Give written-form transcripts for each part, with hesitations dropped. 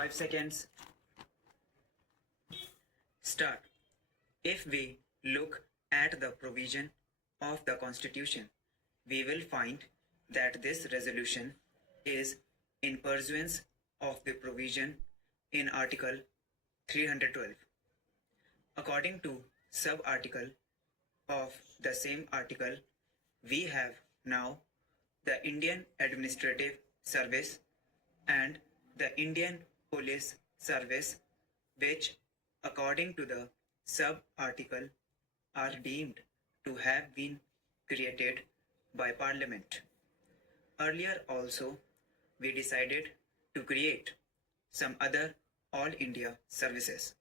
5 seconds. Start. If we look at the provision of the Constitution, we will find that this resolution is in pursuance of the provision in Article 312. According to sub-article of the same article, we have now the Indian Administrative Service and the Indian Police Service, which, according to the sub-article, are deemed to have been created by Parliament. Earlier also, we decided to create some other All India services.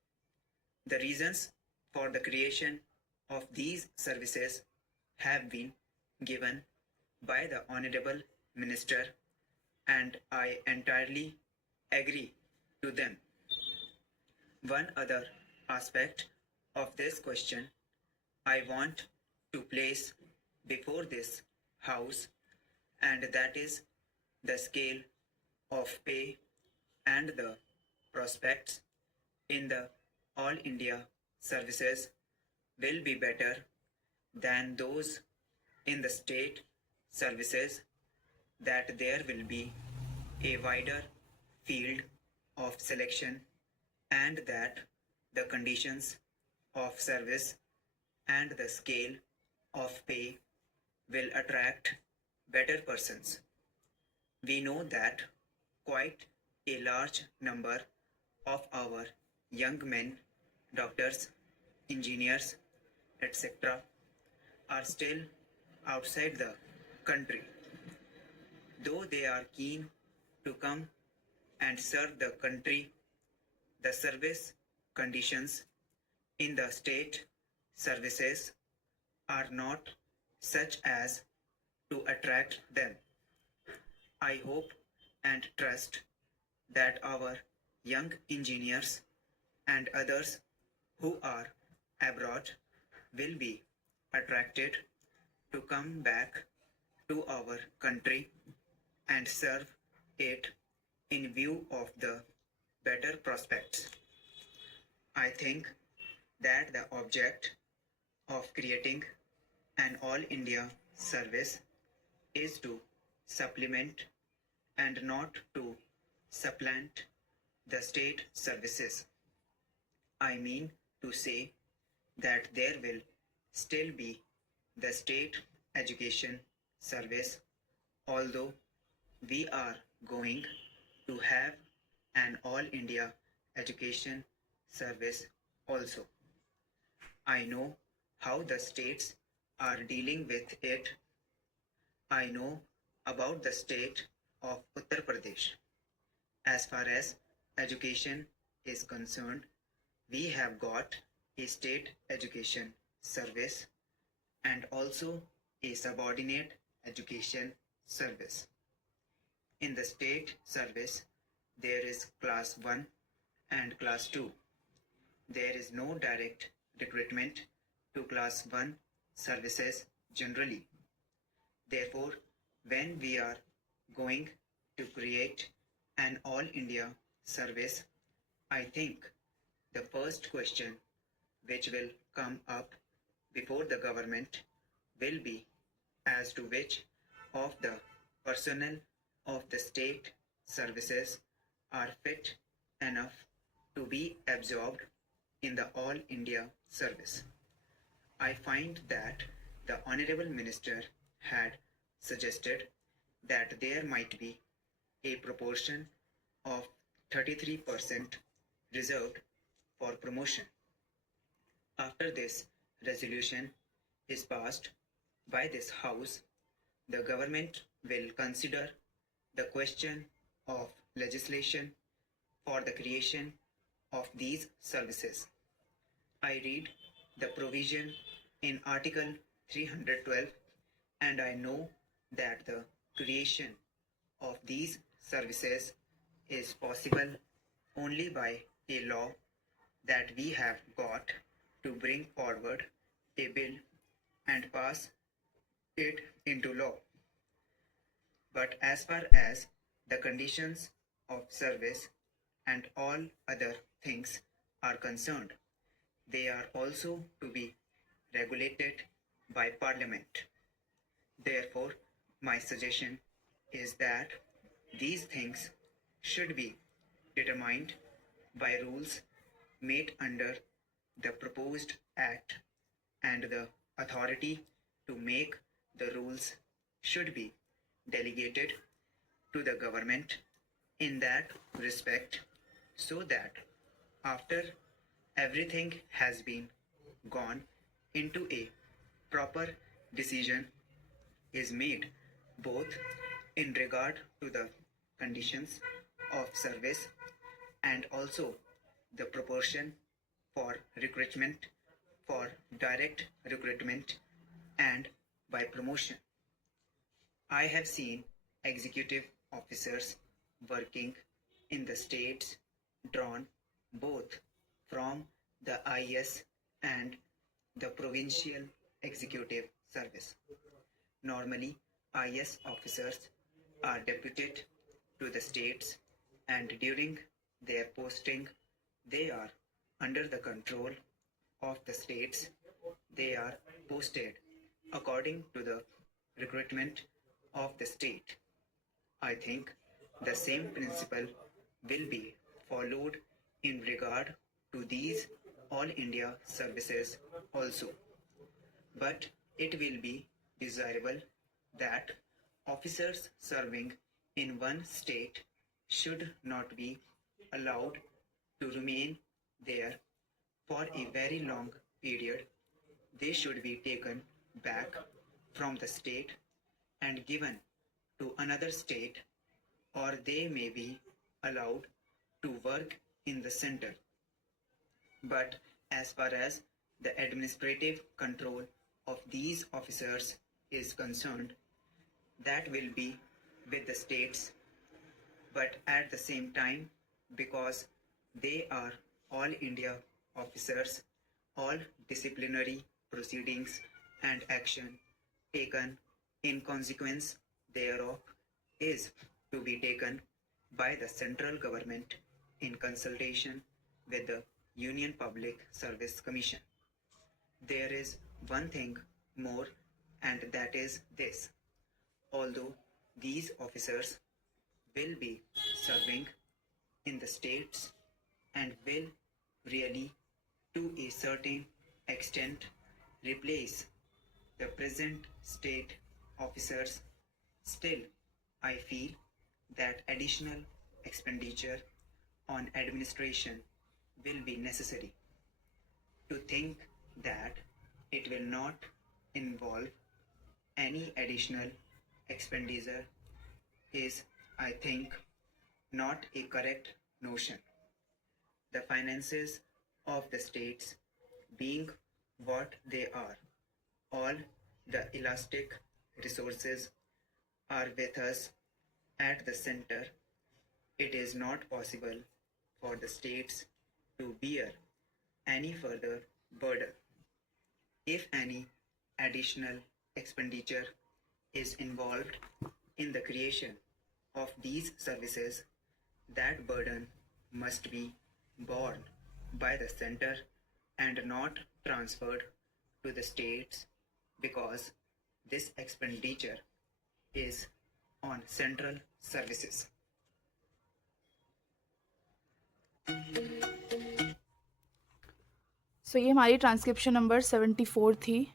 The reasons for the creation of these services have been given by the Honorable Minister, and I entirely agree to them. One other aspect of this question I want to place before this House, and that is the scale of pay and the prospects in the All India services will be better than those in the state services, that there will be a wider field of selection, and that the conditions of service and the scale of pay will attract better persons. We know that quite a large number of our young men, doctors, engineers, etc., are still outside the country. Though they are keen to come and serve the country, the service conditions in the state services are not such as to attract them. I hope and trust that our young engineers and others who are abroad will be attracted to come back to our country and serve it in view of the better prospects. I think that the object of creating an All India service is to supplement and not to supplant the state services. I mean to say that there will still be the state education service, although we are going to have an All India education service also. I know how the states are dealing with it. I know about the state of Uttar Pradesh. As far as education is concerned, we have got a state education service and also a subordinate education service. In the state service, there is class 1 and class 2. There is no direct recruitment to class 1 services generally. Therefore, when we are going to create an All India service, I think the first question which will come up before the government will be as to which of the personnel of the state services are fit enough to be absorbed in the All India service. I find that the Honorable Minister had suggested that there might be a proportion of 33% reserved for promotion. After this resolution is passed by this House, the government will consider the question of legislation for the creation of these services. I read the provision in Article 312, and I know that the creation of these services is possible only by a law that we have got to bring forward a bill and pass it into law. But as far as the conditions of service and all other things are concerned, they are also to be regulated by Parliament. Therefore, my suggestion is that these things should be determined by rules made under the proposed Act, and the authority to make the rules should be delegated to the government in that respect, so that after everything has been gone into a proper decision is made, both in regard to the conditions of service and also the proportion for recruitment, for direct recruitment, and by promotion. I have seen executive officers working in the states drawn both from the IS and the provincial executive service. Normally, IS officers are deputed to the states, and during their posting, they are under the control of the states. They are posted according to the recruitment of the state. I think the same principle will be followed in regard to these All India services also. But it will be desirable that officers serving in one state should not be allowed to remain there for a very long period. They should be taken back from the state and given to another state, or they may be allowed to work in the center. But as far as the administrative control of these officers is concerned, that will be with the states. But at the same time, because they are all India officers, all disciplinary proceedings and action taken in consequence thereof is to be taken by the central government in consultation with the Union Public Service Commission. There is one thing more, and that is this: although these officers will be serving in the states and will really, to a certain extent, replace the present state officers, still I feel that additional expenditure on administration will be necessary. To think that it will not involve any additional expenditure is, I think, not a correct notion. The finances of the states being what they are, all the elastic resources are with us at the center. It is not possible for the states to bear any further burden. If any additional expenditure is involved in the creation of these services, that burden must be borne by the center and not transferred to the states, because this expenditure is on central services. सो ये हमारी transcription number 74 थी.